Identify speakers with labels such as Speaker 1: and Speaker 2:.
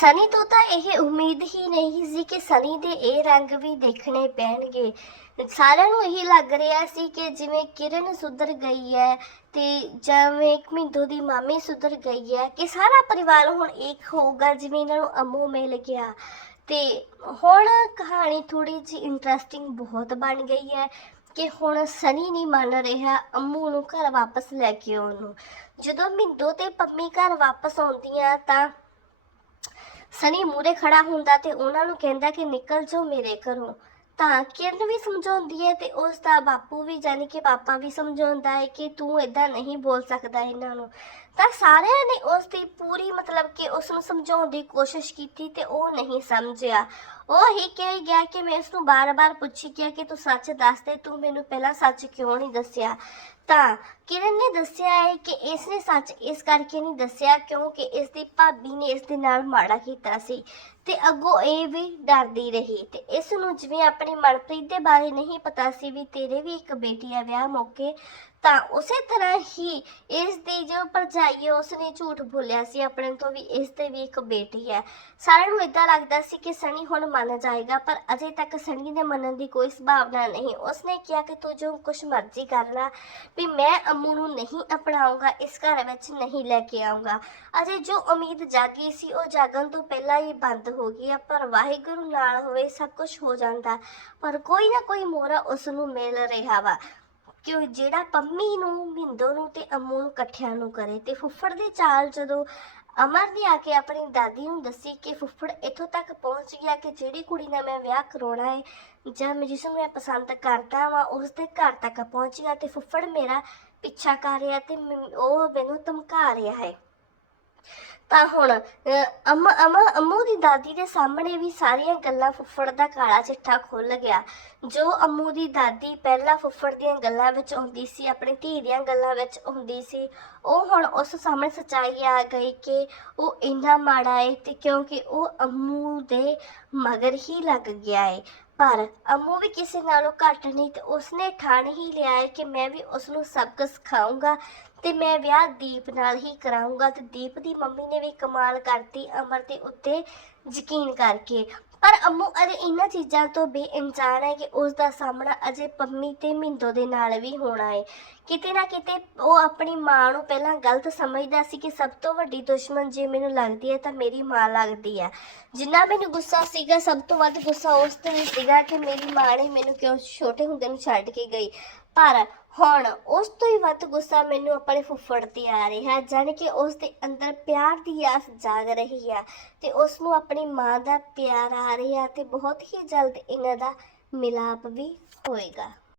Speaker 1: ਸਨੀ ਤੋਂ ਤਾਂ ਇਹ ਉਮੀਦ ਹੀ ਨਹੀਂ ਸੀ ਕਿ ਸਨੀ ਦੇ ਇਹ ਰੰਗ ਵੀ ਦੇਖਣੇ ਪੈਣਗੇ। ਸਾਰਿਆਂ ਨੂੰ ਇਹੀ ਲੱਗ ਰਿਹਾ ਸੀ ਕਿ ਜਿਵੇਂ ਕਿਰਨ ਸੁਧਰ ਗਈ ਹੈ ਤੇ ਜਿਵੇਂ ਮਿੰਦੂ ਦੀ ਮਾਮੀ ਸੁਧਰ ਗਈ ਹੈ ਕਿ ਸਾਰਾ ਪਰਿਵਾਰ ਹੁਣ ਇੱਕ ਹੋਊਗਾ ਜਿਵੇਂ ਇਹਨਾਂ ਨੂੰ ਅੰਮੂ ਮਿਲ ਗਿਆ। ਤੇ ਹੁਣ ਕਹਾਣੀ ਥੋੜੀ ਜਿਹੀ ਇੰਟਰਸਟਿੰਗ ਬਹੁਤ ਬਣ ਗਈ ਹੈ ਕਿ ਹੁਣ ਸਨੀ ਨਹੀਂ ਮੰਨ ਰਿਹਾ ਅੰਮੂ ਨੂੰ ਘਰ ਵਾਪਸ ਲੈ ਕੇ ਆਉਣ ਨੂੰ। ਜਦੋਂ ਮਿੰਦੂ ਤੇ ਪੰਮੀ ਘਰ ਵਾਪਸ ਆਉਂਦੀਆਂ ਤਾਂ ਸਨੀ ਮੂਰੇ ਖੜਾ ਹੁੰਦਾ ਤੇ ਉਹਨਾਂ ਨੂੰ ਕਹਿੰਦਾ ਕਿ ਨਿਕਲ ਜਾਓ ਮੇਰੇ ਘਰੋਂ। ਤਾਂ ਕਿਰਨ ਵੀ ਸਮਝਾਉਂਦੀ ਹੈ ਤੇ ਉਸ ਦਾ ਬਾਪੂ ਵੀ ਜਾਨੀ ਕਿ ਪਾਪਾ ਵੀ ਸਮਝਾਉਂਦਾ ਹੈ ਕਿ ਤੂੰ ਇਦਾਂ ਨਹੀਂ ਬੋਲ ਸਕਦਾ ਇਹਨਾਂ ਨੂੰ। ਤਾਂ ਸਾਰਿਆਂ ਨੇ ਉਸ ਦੀ ਪੂਰੀ ਮਤਲਬ ਕਿ ਉਸ ਨੂੰ ਸਮਝਾਉਣ ਦੀ ਕੋਸ਼ਿਸ਼ ਕੀਤੀ ਤੇ ਉਹ ਨਹੀਂ ਸਮਝਿਆ। ਉਹ ਹੀ ਕਹਿ ਗਿਆ ਕਿ ਮੈਂ ਇਸ ਨੂੰ ਬਾਰ-ਬਾਰ ਪੁੱਛੀ ਗਿਆ ਕਿ ਤੂੰ ਸੱਚ ਦੱਸ ਦੇ, ਤੂੰ ਮੈਨੂੰ ਪਹਿਲਾਂ ਸੱਚ ਕਿਉਂ ਨਹੀਂ ਦੱਸਿਆ? ਤਾਂ ਕਿਰਨ ਨੇ ਦੱਸਿਆ ਹੈ ਕਿ ਇਸ ਨੇ ਸੱਚ ਇਸ ਕਰਕੇ ਨਹੀਂ ਦੱਸਿਆ ਕਿਉਂਕਿ ਇਸ ਦੀ ਭਾਬੀ ਨੇ ਇਸ ਦੇ ਨਾਲ ਮਾੜਾ ਕੀਤਾ ਸੀ ਤੇ ਅੱਗੋਂ ਇਹ ਵੀ ਡਰਦੀ ਰਹੀ ਤੇ ਇਸ ਨੂੰ ਜਿਵੇਂ ਆਪਣੇ ਮਨਪ੍ਰੀਤ ਦੇ ਬਾਰੇ ਨਹੀਂ ਪਤਾ ਸੀ ਵੀ ਤੇਰੇ ਵੀ ਇੱਕ ਬੇਟੀ ਹੈ ਵਿਆਹ ਮੌਕੇ ਤਾਂ ਉਸੇ ਤਰ੍ਹਾਂ ਹੀ ਇਸ ਦੀ ਜੋ ਭਰਜਾਈ ਹੈ ਉਸ ਨੇ ਝੂਠ ਬੋਲਿਆ ਸੀ ਆਪਣੇ ਤੋਂ ਵੀ, ਇਸ ਦੇ ਵੀ ਇੱਕ ਬੇਟੀ ਹੈ। ਸਾਰਿਆਂ ਨੂੰ ਇਦਾਂ ਲੱਗਦਾ ਸੀ ਕਿ ਸਣੀ ਹੁਣ ਮੰਨ ਜਾਏਗਾ, ਪਰ ਅਜੇ ਤੱਕ ਸਣੀ ਦੇ ਮੰਨਣ ਦੀ ਕੋਈ ਸੰਭਾਵਨਾ ਨਹੀਂ। ਉਸਨੇ ਕਿਹਾ ਕਿ ਤੂੰ ਜੋ ਕੁਛ ਮਰਜ਼ੀ ਕਰ ਲੈ, ਵੀ ਮੈਂ ਅਮੂ ਨੂੰ ਨਹੀਂ ਅਪਣਾਉਂਗਾ, ਇਸ ਘਰ ਵਿੱਚ ਨਹੀਂ ਲੈ ਕੇ ਆਉਂਗਾ। ਅਜੇ ਜੋ ਉਮੀਦ ਜਾਗੀ ਸੀ, ਉਹ ਜਾਗਣ ਤੋਂ ਪਹਿਲਾਂ ਹੀ ਬੰਦ ਹੋ ਗਈ ਆ ਪਰ ਵਾਹਿਗੁਰੂ ਨਾਲ ਹੋਵੇ ਸਭ ਕੁਝ ਹੋ ਜਾਂਦਾ, ਪਰ ਕੋਈ ਨਾ ਕੋਈ ਮੋਰਾ ਉਸ ਨੂੰ ਮਿਲ ਰਿਹਾ ਵਾ। ਕਿ ਜਿਹੜਾ ਪੰਮੀ ਨੂੰ, ਮਿੰਦੋ ਨੂੰ ਤੇ ਅੰਮੂ ਨੂੰ ਇਕੱਠਿਆਂ ਨੂੰ ਕਰੇ ਤੇ ਫੁੱਫੜ ਦੀ ਚਾਲ ਜਦੋਂ ਅਮਰ ਨੇ ਆ ਕੇ ਆਪਣੀ ਦਾਦੀ ਨੂੰ ਦੱਸੀ ਕਿ ਫੁੱਫੜ ਇੱਥੋਂ ਤੱਕ ਪਹੁੰਚ ਗਿਆ ਕਿ ਜਿਹੜੀ ਕੁੜੀ ਨਾਲ ਮੈਂ ਵਿਆਹ ਕਰਾਉਣਾ ਹੈ ਜਾਂ ਮੈਂ ਜਿਸ ਨੂੰ ਮੈਂ ਪਸੰਦ ਕਰਦਾ ਵਾਂ, ਉਸ ਦੇ ਘਰ ਤੱਕ ਪਹੁੰਚ ਗਿਆ ਤੇ ਫੁੱਫੜ ਮੇਰਾ ਪਿੱਛਾ ਕਰ ਰਿਹਾ ਤੇ ਮੈਨ- ਉਹ ਮੈਨੂੰ ਧਮਕਾ ਰਿਹਾ ਹੈ। ਤਾਂ ਹੁਣ ਅਮ ਅਮ, ਅੰਮੂ ਦੀ ਦਾਦੀ ਦੇ ਸਾਹਮਣੇ ਵੀ ਸਾਰੀਆਂ ਗੱਲਾਂ ਫੁੱਫੜ ਦਾ ਕਾਲਾ ਚਿੱਠਾ ਖੁੱਲ ਗਿਆ। ਜੋ ਅੰਮੂ ਦੀ ਦਾਦੀ ਪਹਿਲਾਂ ਫੁੱਫੜ ਦੀਆਂ ਗੱਲਾਂ ਵਿੱਚ ਆਉਂਦੀ ਸੀ, ਆਪਣੀ ਧੀ ਦੀਆਂ ਗੱਲਾਂ ਵਿੱਚ ਆਉਂਦੀ ਸੀ, ਉਹ ਹੁਣ ਉਸ ਸਾਹਮਣੇ ਸੱਚਾਈ ਆ ਗਈ ਕਿ ਉਹ ਇੰਨਾ ਮਾੜਾ ਹੈ ਤੇ ਕਿਉਂਕਿ ਉਹ ਅੰਮੂ ਦੇ ਮਗਰ ਹੀ ਲੱਗ ਗਿਆ ਹੈ ਪਰ ਅੰਮੂ ਵੀ ਕਿਸੇ ਨਾਲੋਂ ਘੱਟ ਨਹੀਂ ਤੇ ਉਸਨੇ ਠਾਣ ਹੀ ਲਿਆ ਹੈ ਕਿ ਮੈਂ ਵੀ ਉਸ ਨੂੰ ਸਬਕ ਸਿਖਾਉਂਗਾ ਤੇ ਮੈਂ ਵਿਆਹ ਦੀਪ ਨਾਲ ਹੀ ਕਰਾਉਂਗਾ ਤੇ ਦੀਪ ਦੀ ਮੰਮੀ ਨੇ ਵੀ ਕਮਾਲ ਕਰਤੀ ਅਮਰ ਦੇ ਉੱਤੇ ਯਕੀਨ ਕਰਕੇ। ਪਰ ਅੰਮੂ ਅਜੇ ਇਹਨਾਂ ਚੀਜ਼ਾਂ ਤੋਂ ਬੇਇਨਸਾਨ ਹੈ ਕਿ ਉਸ ਦਾ ਸਾਹਮਣਾ ਅਜੇ ਪੰਮੀ ਤੇ ਮਿੰਦੋ ਦੇ ਨਾਲ ਵੀ ਹੋਣਾ ਹੈ। ਕਿਤੇ ਨਾ ਕਿਤੇ ਉਹ ਆਪਣੀ ਮਾਂ ਨੂੰ ਪਹਿਲਾਂ ਗਲਤ ਸਮਝਦਾ ਸੀ ਕਿ ਸਭ ਤੋਂ ਵੱਡੀ ਦੁਸ਼ਮਣ ਜੇ ਮੈਨੂੰ ਲੱਗਦੀ ਹੈ ਤਾਂ ਮੇਰੀ ਮਾਂ ਲੱਗਦੀ ਹੈ। ਜਿੰਨਾ ਮੈਨੂੰ ਗੁੱਸਾ ਸੀਗਾ, ਸਭ ਤੋਂ ਵੱਧ ਗੁੱਸਾ ਉਸ ਤੇ ਵੀ ਸੀਗਾ ਕਿ ਮੇਰੀ ਮਾਂ ਨੇ ਮੈਨੂੰ ਕਿਉਂ ਛੋਟੇ ਹੁੰਦੇ ਨੂੰ ਛੱਡ ਕੇ ਗਈ। ਪਰ ਹੁਣ ਉਸ ਤੋਂ ਹੀ ਵੱਧ ਗੁੱਸਾ ਮੈਨੂੰ ਆਪਣੇ ਫੁੱਫੜ ਤੇ ਆ ਰਿਹਾ, ਜਾਣੀ ਕਿ ਉਸ ਦੇ ਅੰਦਰ ਪਿਆਰ ਦੀ ਆਸ ਜਾਗ ਰਹੀ ਹੈ ਤੇ ਉਸ ਨੂੰ ਆਪਣੀ ਮਾਂ ਦਾ ਪਿਆਰ ਆ ਰਿਹਾ ਤੇ ਬਹੁਤ ਹੀ ਜਲਦ ਇਹਨਾਂ ਦਾ ਮਿਲਾਪ ਵੀ ਹੋਏਗਾ।